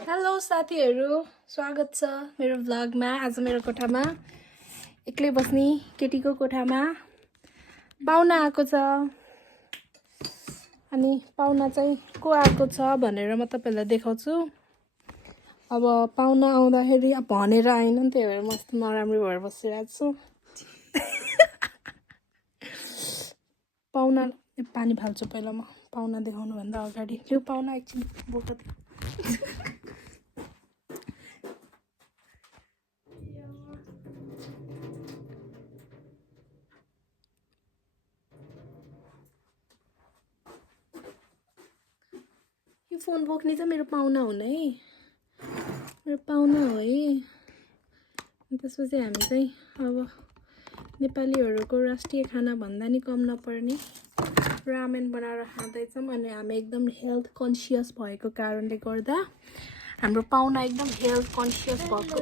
Hello साथीहरू, स्वागत छ मेरो भ्लगमा। आज मेरो कोठामा एक्लै बस्ने केटीको कोठामा पाहुना आएको छ। अनि पाहुना चाहिँ को आएको छ भनेर म तपाईहरुलाई देखाउँछु। अब पाहुना आउँदाखेरि भनेर आएन, त्यही भएर म यस्तो नराम्रो भएर बसिरहेको छु। पाहुना पानी फाल्छु पहिला म, पाहुना देखाउनु भन्दा अगाडि। त्यो पाहुना एकछिन बोका दियो। यो फोन बोक्ने चाहिँ मेरो पाहुना हुन् है, मेरो पाहुना हो है। त्यसपछि हामी चाहिँ अब नेपालीहरूको राष्ट्रिय खाना भन्दा नि कम नपर्ने रामेन बनाएर खाँदैछौँ। अनि हामी एकदम हेल्थ कन्सियस भएको कारणले गर्दा हाम्रो पाहुना एकदम हेल्थ कन्सियस भएको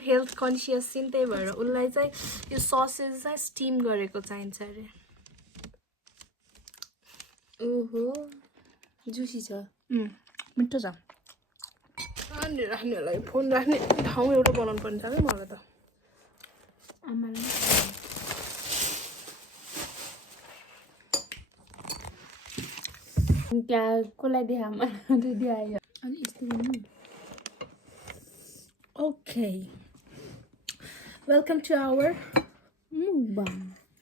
हेल्थ कन्सियस चाहिँ, त्यही भएर उसलाई चाहिँ यो ससेज चाहिँ स्टिम गरेको चाहिन्छ अरे। ओहो जुसी छ, मिठो छ। अनि राख्नेहरूलाई फोन राख्ने ठाउँ एउटा बनाउनु पर्ने छ क्या मलाई त। आमालाई त्यहाँ कसलाई देखामा रेडी आयो। अनि यस्तो गर्नु। Okay, welcome to our mukbang.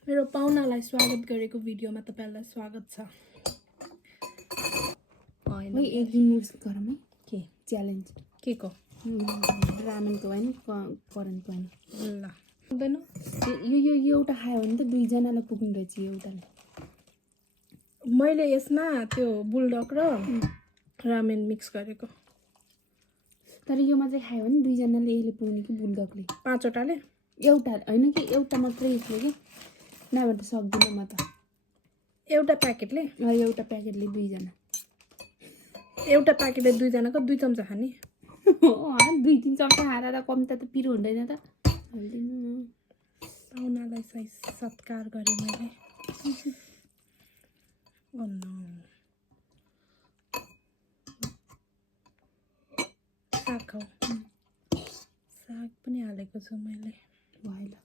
मेरो पाहुनालाई स्वागत गरेको भिडियोमा तपाईहरुलाई स्वागत छ। वही एक दिन मुर्स गरौँ है, के च्यालेन्ज के को रामेनको होइन करेन्टको होइन। ल हुँदैन, यो एउटा खायो भने त दुईजनालाई पुग्ने रहेछ एउटाले। मैले यसमा त्यो बुलडक र रामेन मिक्स गरेको। तर योमा चाहिँ खायो भने दुईजनाले यसले पुग्ने कि बुलडकले। 5 वटाले एउटा होइन कि एउटा मात्रै यसले कि नभए त सक्दिनँ म त। एउटा प्याकेटले एउटा प्याकेटले दुईजना। एउटा प्याकेटले दुईजनाको 2 चम्चा खाने। 2-3 चम्चा खाएर त कम्ता त पिरो हुँदैन त। पाहुनालाई चाहिँ सत्कार गरेँ मैले। साग खाऊ, साग पनि हालेको छु मैले। भयो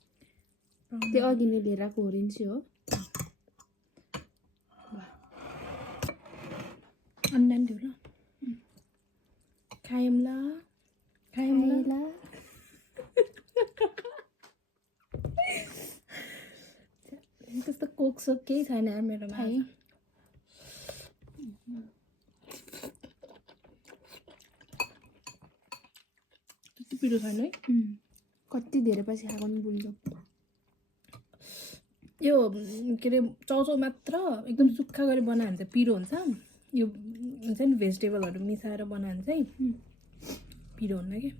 त्यो अघि नै लिएर आएको ओरेन्ज हो। अन्डा दिउँ ल, खायौँ ल, खायौँ ल। त्यस्तो कोक सोक केही छैन यार मेरोमा। त्यति पिरो छैन है। कति धेरै पछि खाएको नि बुल्दो। यो के अरे चाउचाउ मात्र एकदम सुक्खा गरी बनायो भने चाहिँ पिरो हुन्छ। यो हुन्छ नि भेजिटेबलहरू मिसाएर बनायो भने चाहिँ पिरो हुन्न कि।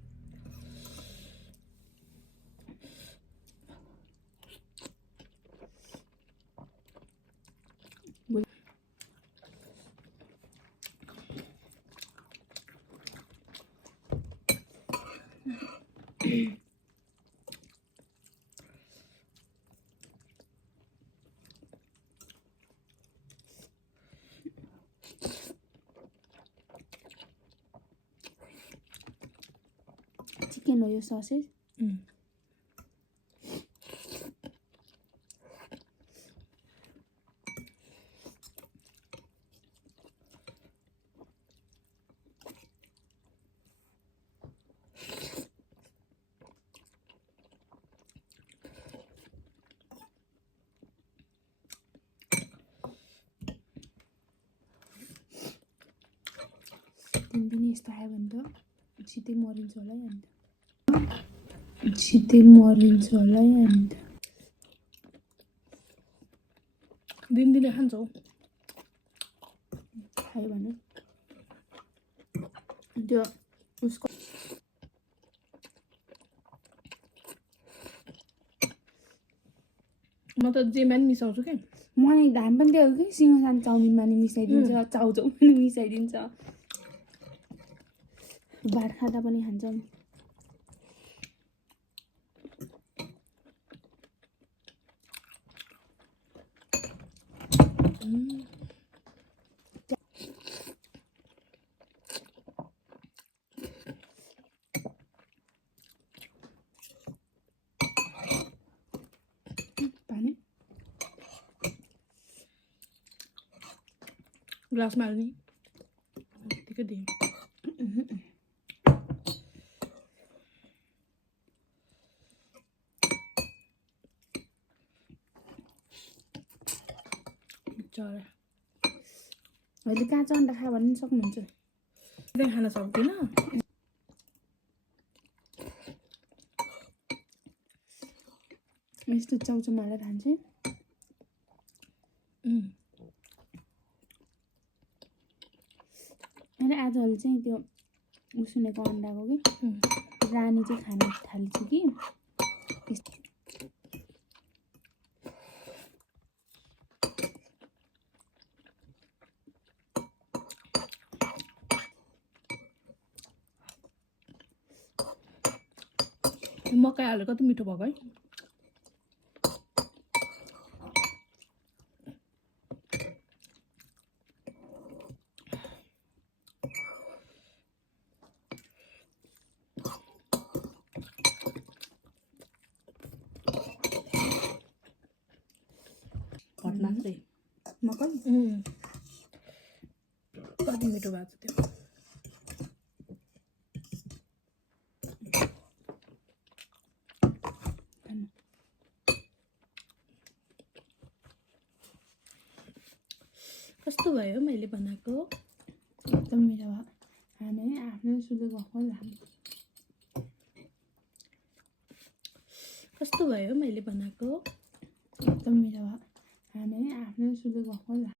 चिकन हो यो ससेज। तिमी यस्तो खायो भने त छिटै मरिन्छ होला है। अन्त छिटै मरिन्छ होला है। अन्त दिनदिनै खान्छौ खायो भने त्यो उसको म त जेमा नि मिसाउँछु क्या। मलाई धाम पनि त्यो हो कि सिंहसान चाउमिनमा नि मिसाइदिन्छ, चाउचाउमा पनि मिसाइदिन्छ, भात खाँदा पनि खान्छ नि। ग्लासमा हाल्ने यतिकै दिएँ चरा अहिले काँचो अन्डा खा भने पनि सक्नुहुन्छ त्यही खान सक्दिनँ यस्तो चाउचाउ हालेर खान्छु अनि आजभोलि चाहिँ त्यो उसिनेको अन्डाको कि रानी चाहिँ खान थाल्छु कि मकै हालेर कति मिठो भएको है घटना चाहिँ मकै कति मिठो भएको छ त्यो कस्तो भयो मैले बनाएको एकदम मिठो भयो हामी आफ्नै सुले गएको कस्तो भयो मैले बनाएको एकदम मिठो भयो हामी आफ्नै सुले गएको